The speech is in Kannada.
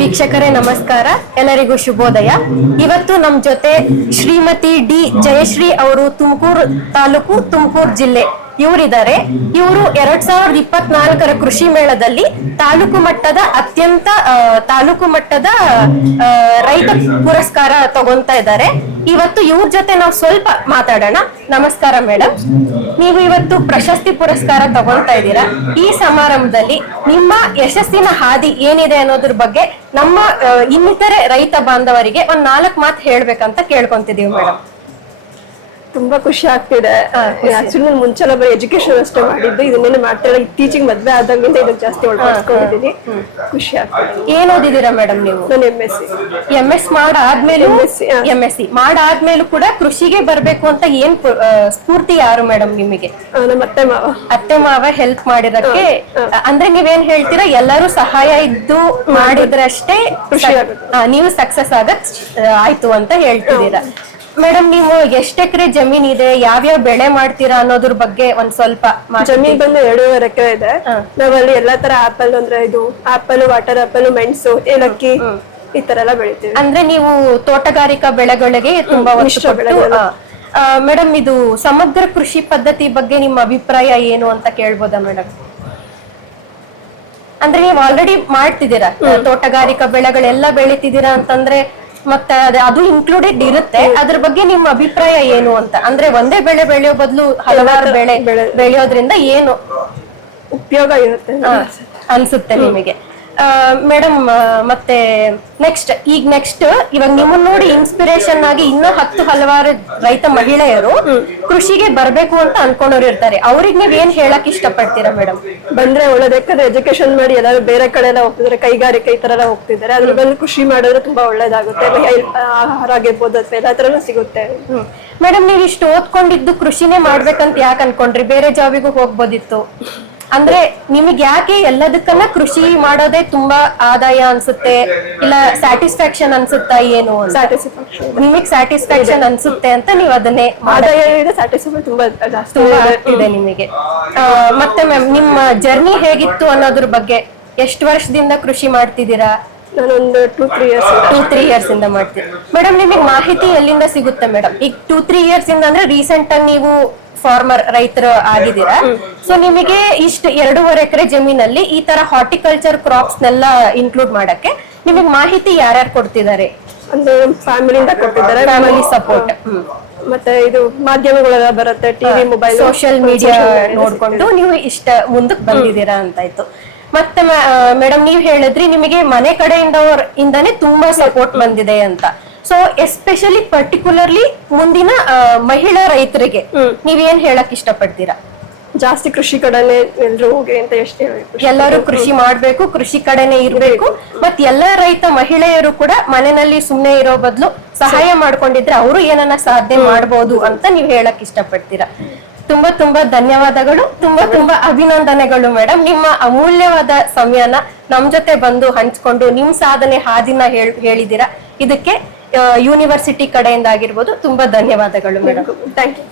ವೀಕ್ಷಕರೇ ನಮಸ್ಕಾರ, ಎಲ್ಲರಿಗೂ ಶುಭೋದಯ. ಇವತ್ತು ನಮ್ಮ ಜೊತೆ ಶ್ರೀಮತಿ ಡಿ ಜಯಶ್ರೀ ಅವರು ತುಮಕೂರು ತಾಲೂಕು ತುಮಕೂರು ಜಿಲ್ಲೆ ಇವರಿದ್ದಾರೆ. ಇವರು 2024 ಕೃಷಿ ಮೇಳದಲ್ಲಿ ತಾಲೂಕು ಮಟ್ಟದ ರೈತ ಪುರಸ್ಕಾರ ತಗೊಂತಾ ಇದ್ದಾರೆ. ಇವತ್ತು ಇವ್ರ ಜೊತೆ ನಾವು ಸ್ವಲ್ಪ ಮಾತಾಡೋಣ. ನಮಸ್ಕಾರ ಮೇಡಮ್, ನೀವು ಇವತ್ತು ಪ್ರಶಸ್ತಿ ಪುರಸ್ಕಾರ ತಗೊಂತಾ ಇದ್ದೀರಾ. ಈ ಸಮಾರಂಭದಲ್ಲಿ ನಿಮ್ಮ ಯಶಸ್ಸಿನ ಹಾದಿ ಏನಿದೆ ಅನ್ನೋದ್ರ ಬಗ್ಗೆ ನಮ್ಮ ಇನ್ನಿತರೆ ರೈತ ಬಾಂಧವರಿಗೆ ಒಂದ್ 4 ಮಾತು ಹೇಳ್ಬೇಕಂತ ಕೇಳ್ಕೊಂತಿದೀವಿ ಮೇಡಮ್. ತುಂಬಾ ಖುಷಿ ಆಗ್ತಿದೆ. ಆಕ್ಚುಲಿ ಮುಂಚೆಲ್ಲ ಬರೀ ಎಜುಕೇಶನ್ ಅಷ್ಟೇ ಮಾಡಿದ್ದು, ಇದನ್ನೇನು ಮಾಡ್ತಾ ಇಲ್ಲ. ಇತ್ತೀಚಿಗೆ ಮದ್ವೆ ಆದಂಗಿಂದ ಇದಕ್ಕೆ ಜಾಸ್ತಿ ಒಳಪಡಿಸ್ಕೊಂಡಿದ್ದೀನಿ. ಖುಷಿ ಆಗ್ತಿದೆ. ಏನ್ ಓದಿದೀರಾ ಮೇಡಮ್ ನೀವು? ನಾನು MSc. MS ಮಾಡಾದ್ಮೇಲೂ ಕೂಡ ಕೃಷಿಗೆ ಬರ್ಬೇಕು ಅಂತ ಏನ್ ಸ್ಫೂರ್ತಿ ಯಾರು ಮೇಡಮ್ ನಿಮಗೆ? ನಮ್ಮ ಅತ್ತೆ ಮಾವ ಹೆಲ್ಪ್ ಮಾಡಿದಕ್ಕೆ. ಅಂದ್ರೆ ನೀವೇನ್ ಹೇಳ್ತೀರಾ, ಎಲ್ಲರೂ ಸಹಾಯ ಇದ್ದು ಮಾಡಿದ್ರಷ್ಟೇ ನೀವು ಸಕ್ಸಸ್ ಆಯ್ತು ಅಂತ ಹೇಳ್ತಿದ್ದೀರಾ. ಮೇಡಮ್, ನೀವು ಎಷ್ಟು ಎಕರೆ ಜಮೀನ್ ಇದೆ, ಯಾವ್ಯಾವ ಬೆಳೆ ಮಾಡ್ತೀರಾ ಅನ್ನೋದ್ರ ಬಗ್ಗೆ ಒಂದ್ ಸ್ವಲ್ಪ ಜಮೀನ್ ಬಂದು 2.5 ಎಕರೆ ಇದೆ. ನಾವಲ್ಲಿ ಎಲ್ಲಾ ತರ ಆಪಲ್, ಅಂದ್ರೆ ಇದು ಆಪಲ್, ವಾಟರ್ ಆಪಲ್, ಮೆಣಸು, ಏಲಕ್ಕಿ ಈ ತರ ಎಲ್ಲ ಬೆಳಿತೀವಿ. ಅಂದ್ರೆ ನೀವು ತೋಟಗಾರಿಕಾ ಬೆಳೆಗಳಿಗೆ ತುಂಬಾ ಮೇಡಮ್, ಇದು ಸಮಗ್ರ ಕೃಷಿ ಪದ್ಧತಿ ಬಗ್ಗೆ ನಿಮ್ಮ ಅಭಿಪ್ರಾಯ ಏನು ಅಂತ ಕೇಳ್ಬೋದಾ ಮೇಡಮ್? ಅಂದ್ರೆ ನೀವು ಆಲ್ರೆಡಿ ಮಾಡ್ತಿದ್ದೀರಾ, ತೋಟಗಾರಿಕಾ ಬೆಳೆಗಳೆಲ್ಲ ಬೆಳಿತಿದ್ದೀರಾ ಅಂತಂದ್ರೆ ಮತ್ತೆ ಅದು ಇನ್ಕ್ಲೂಡೆಡ್ ಇರುತ್ತೆ. ಅದ್ರ ಬಗ್ಗೆ ನಿಮ್ಮ ಅಭಿಪ್ರಾಯ ಏನು ಅಂತ? ಅಂದ್ರೆ ಒಂದೇ ಬೆಳೆ ಬೆಳೆಯೋ ಬದಲು ಹಲವಾರು ಬೆಳೆ ಬೆಳೆಯೋದ್ರಿಂದ ಏನು ಉಪಯೋಗ ಇರುತ್ತೆ ಅನ್ಸುತ್ತೆ ನಿಮಗೆ ಮೇಡಮ್? ಮತ್ತೆ ನೆಕ್ಸ್ಟ್ ಇವಾಗ ನಿಮ್ಮನ್ನ ನೋಡಿ ಇನ್ಸ್ಪಿರೇಷನ್ ಆಗಿ ಇನ್ನೂ ಹಲವಾರು ರೈತ ಮಹಿಳೆಯರು ಕೃಷಿಗೆ ಬರ್ಬೇಕು ಅಂತ ಅನ್ಕೊಂಡವ್ರು ಇರ್ತಾರೆ. ಅವ್ರಿಗೆ ನೀವ್ ಏನ್ ಹೇಳಕ್ ಇಷ್ಟಪಡ್ತೀರಾ ಮೇಡಮ್? ಬಂದ್ರೆ ಒಳ್ಳೇದು. ಯಾಕಂದ್ರೆ ಎಜುಕೇಶನ್ ಮಾಡಿ ಎಲ್ಲರೂ ಬೇರೆ ಕಡೆ ಎಲ್ಲ ಹೋಗ್ತಿದ್ದಾರೆ, ಕೈಗಾರಿಕೆ ಈ ತರ ಎಲ್ಲ ಹೋಗ್ತಿದ್ದಾರೆ. ಅದ್ರ ಬಂದು ಕೃಷಿ ಮಾಡಿದ್ರೆ ತುಂಬಾ ಒಳ್ಳೇದಾಗುತ್ತೆ. ಆಹಾರ ಆಗಿರ್ಬೋದು ಅಥವಾ ಎಲ್ಲ ತರನು ಸಿಗುತ್ತೆ. ಮೇಡಮ್, ನೀವ್ ಇಷ್ಟು ಓದ್ಕೊಂಡಿದ್ದು ಕೃಷಿನೇ ಮಾಡ್ಬೇಕಂತ ಯಾಕೆ ಅನ್ಕೊಂಡ್ರಿ? ಬೇರೆ ಜಾಬಿಗೂ ಹೋಗ್ಬೋದಿತ್ತು. ಅಂದ್ರೆ ನಿಮಗೆ ಯಾಕೆ ಎಲ್ಲದಕ್ಕನ್ನ ಕೃಷಿ ಮಾಡೋದೇ ತುಂಬಾ ಆದಾಯ ಅನ್ಸುತ್ತೆ, ಇಲ್ಲ ಸ್ಯಾಟಿಸ್ಫ್ಯಾಕ್ಷನ್ ಅನ್ಸುತ್ತಾ? ಏನು ನಿಮಗ್ ಸ್ಯಾಟಿಸ್ಫ್ಯಾಕ್ಷನ್ ಅನ್ಸುತ್ತೆ ಅಂತ ನೀವು ಅದನ್ನೇ ಆದಾಯ ಇದೆ, ಸ್ಯಾಟಿಸ್ಫ್ಯಾಕ್ಷನ್ ತುಂಬಾ ಜಾಸ್ತಿ ಇದೆ ನಿಮಗೆ. ಮತ್ತೆ ಮ್ಯಾಮ್, ನಿಮ್ಮ ಜರ್ನಿ ಹೇಗಿತ್ತು ಅನ್ನೋದ್ರ ಬಗ್ಗೆ? ಎಷ್ಟು ವರ್ಷದಿಂದ ಕೃಷಿ ಮಾಡ್ತಿದ್ದೀರಾ? ನಾನೊಂದು 2-3 ಇಯರ್ಸ್ ಇಂದ ಮಾಡ್ತೀನಿ. ಮೇಡಮ್, ನಿಮಗೆ ಮಾಹಿತಿ ಎಲ್ಲಿಂದ ಸಿಗುತ್ತೆ ಮೇಡಮ್? ಈಗ 2-3 ಇಯರ್ಸ್ ಇಂದ ಅಂದ್ರೆ ರೀಸೆಂಟ್ ಆಗಿ ನೀವು ಫಾರ್ಮರ್ ರೈತರು ಆಗಿದ್ದೀರಾ. ಸೊ ನಿಮಗೆ ಇಷ್ಟು 2.5 ಎಕರೆ ಜಮೀನಲ್ಲಿ ಈ ತರ ಹಾರ್ಟಿಕಲ್ಚರ್ ಕ್ರಾಪ್ಸ್ ನೆಲ್ಲ ಇನ್ಕ್ಲೂಡ್ ಮಾಡಕ್ಕೆ ನಿಮಗೆ ಮಾಹಿತಿ ಯಾರ್ಯಾರು ಕೊಡ್ತಿದ್ದಾರೆ? ಅಂದ್ರೆ ಫ್ಯಾಮಿಲಿಯಿಂದ ಕೊಡ್ತಿದ್ದಾರೆ, ಫ್ಯಾಮಿಲಿ ಸಪೋರ್ಟ್. ಮತ್ತೆ ಇದು ಮಾಧ್ಯಮಗಳೆಲ್ಲ ಬರುತ್ತೆ, ಟಿವಿ, ಮೊಬೈಲ್, ಸೋಷಿಯಲ್ ಮೀಡಿಯಾ ನೋಡ್ಕೊಂಡು ನೀವು ಇಷ್ಟ ಮುಂದಕ್ಕೆ ಬಂದಿದ್ದೀರಾ ಅಂತಾಯ್ತು. ಮತ್ತೆ ಮೇಡಮ್, ನೀವ್ ಹೇಳಿದ್ರಿ ನಿಮಗೆ ಮನೆ ಕಡೆಯಿಂದಾನೇ ತುಂಬಾ ಸಪೋರ್ಟ್ ಬಂದಿದೆ ಅಂತ. ಸೊ ಎಸ್ಪೆಷಲಿ ಪರ್ಟಿಕ್ಯುಲರ್ಲಿ ಮುಂದಿನ ಮಹಿಳಾ ರೈತರಿಗೆ ನೀವೇನ್ ಹೇಳಕ್ ಇಷ್ಟಪಡ್ತೀರಾ? ಜಾಸ್ತಿ ಕೃಷಿ ಕಡೆನೆ ಎಲ್ರು ಹೋಗಿ ಅಂತ ಎಷ್ಟು ಹೇಳಿ, ಎಲ್ಲರೂ ಕೃಷಿ ಮಾಡ್ಬೇಕು, ಕೃಷಿ ಕಡೆನೆ ಇರ್ಬೇಕು. ಮತ್ ಎಲ್ಲಾ ರೈತ ಮಹಿಳೆಯರು ಕೂಡ ಮನೆಯಲ್ಲಿ ಸುಮ್ನೆ ಇರೋ ಬದಲು ಸಹಾಯ ಮಾಡ್ಕೊಂಡಿದ್ರೆ ಅವರು ಏನನ್ನ ಸಾಧನೆ ಮಾಡ್ಬೋದು ಅಂತ ನೀವ್ ಹೇಳಕ್ ಇಷ್ಟಪಡ್ತೀರಾ? ತುಂಬಾ ಧನ್ಯವಾದಗಳು, ತುಂಬಾ ಅಭಿನಂದನೆಗಳು ಮೇಡಮ್. ನಿಮ್ಮ ಅಮೂಲ್ಯವಾದ ಸಮಯನ ನಮ್ ಜೊತೆ ಬಂದು ಹಂಚ್ಕೊಂಡು ನಿಮ್ ಸಾಧನೆ ಹಾದಿನ ಹೇಳಿದಿರಾ. ಇದಕ್ಕೆ ಯೂನಿವರ್ಸಿಟಿ ಕಡೆಯಿಂದ ಆಗಿರ್ಬೋದು ತುಂಬಾ ಧನ್ಯವಾದಗಳು ಮೇಡಮ್. Thank you.